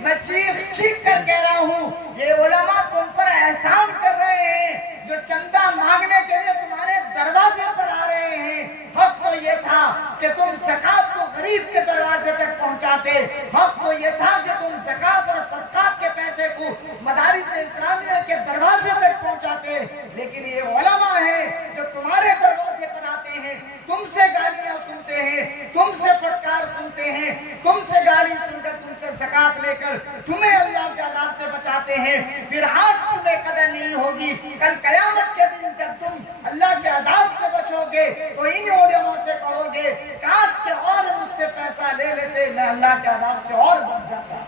میں چیخ چیخ کر کہہ رہا ہوں، یہ علماء تم پر احسان کر رہے ہیں جو چندہ مانگنے کے لیے تمہارے دروازے پر آ رہے ہیں۔ حق تو یہ تھا کہ تم زکوٰۃ کو غریب کے دروازے تک پہنچاتے، حق تو یہ تھا کہ تم زکوٰۃ اور صدقات کے پیسے کو مدارس اسلامیہ کے دروازے تک پہنچاتے، لیکن یہ علماء ہیں جو تمہارے دروازے پر آتے ہیں، تم سے گالیاں سنتے ہیں، تم سے پھٹکار سنتے ہیں، تم سے گالی سن کر تم سے زکوٰۃ لے کر تمہیں اللہ کے عذاب سے بچاتے ہیں۔ پھر آج تمہیں قدر نہیں ہوگی، کل قیامت کے دن جب تم اللہ کے عذاب سے بچو گے تو ان علماء سے کہو گے کاش کہ اور مجھ سے پیسہ لے لیتے، میں اللہ کے عذاب سے اور بچ جاتا۔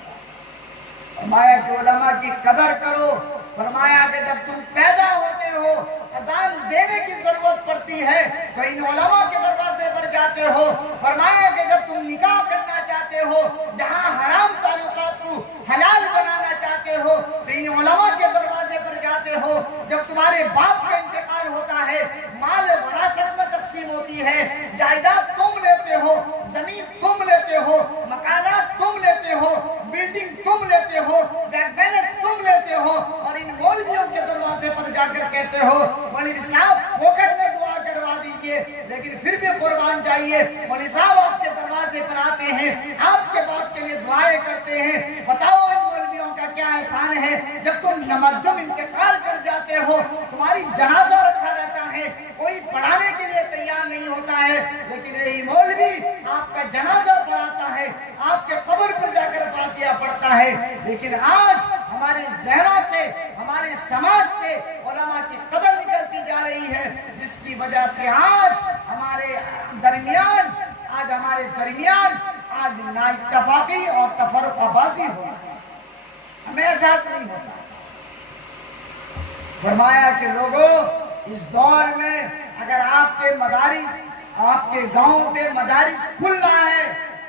فرمایا کہ علماء کی قدر کرو، فرمایا کہ جب تم پیدا ہوتے ہو اذان دینے کی ضرورت پڑتی ہے تو ان علماء کے دروازے پر جاتے ہو، فرمایا کہ جب تم نکاح کرنا چاہتے ہو، جہاں حرام تعلقات کو حلال بنانا چاہتے ہو تو ان علماء کے دروازے پر جاتے ہو، جب تمہارے باپ کا انتقال ہوتا ہے، مال وراثت میں تقسیم ہوتی ہے، جائیداد تم لیتے ہو، زمین تم لیتے ہو، مکانات تم لیتے ہو، بلڈنگ تم لیتے ہو، بینک بیلنس تم لیتے ہو، اور ان مولویوں کے دروازے پر جا کر کہتے ہو مولوی صاحب پھوکٹ میں دعا کروا دیجئے، لیکن پھر بھی قربان جائیے، مولوی صاحب آپ کے دروازے پر آتے ہیں، آپ کے باپ کے لیے دعائیں کرتے ہیں، بتاؤ ان مولویوں کا کیا احسان ہے؟ جب تم نمدم انتقال کر جاتے ہو تمہاری جنازہ رکھا رہتا ہے، کوئی پڑھانے کے لیے تیار نہیں ہوتا ہے، لیکن یہی مولوی آپ کا جنازہ پڑھاتا ہے، آپ کے قبر پر جا کر فاتحہ پڑھتا ہے۔ لیکن آج ہمارے ذہنوں سے، ہمارے سماج سے علماء کی قدر نکلتی جا رہی ہے، جس کی وجہ سے آج ہمارے درمیان نا اتفاقی اور تفرقہ بازی ہو رہی ہے، ہمیں احساس نہیں ہوتا۔ فرمایا کہ لوگوں اس دور میں اگر آپ کے مدارس، آپ کے گاؤں کے مدارس کھل رہا ہے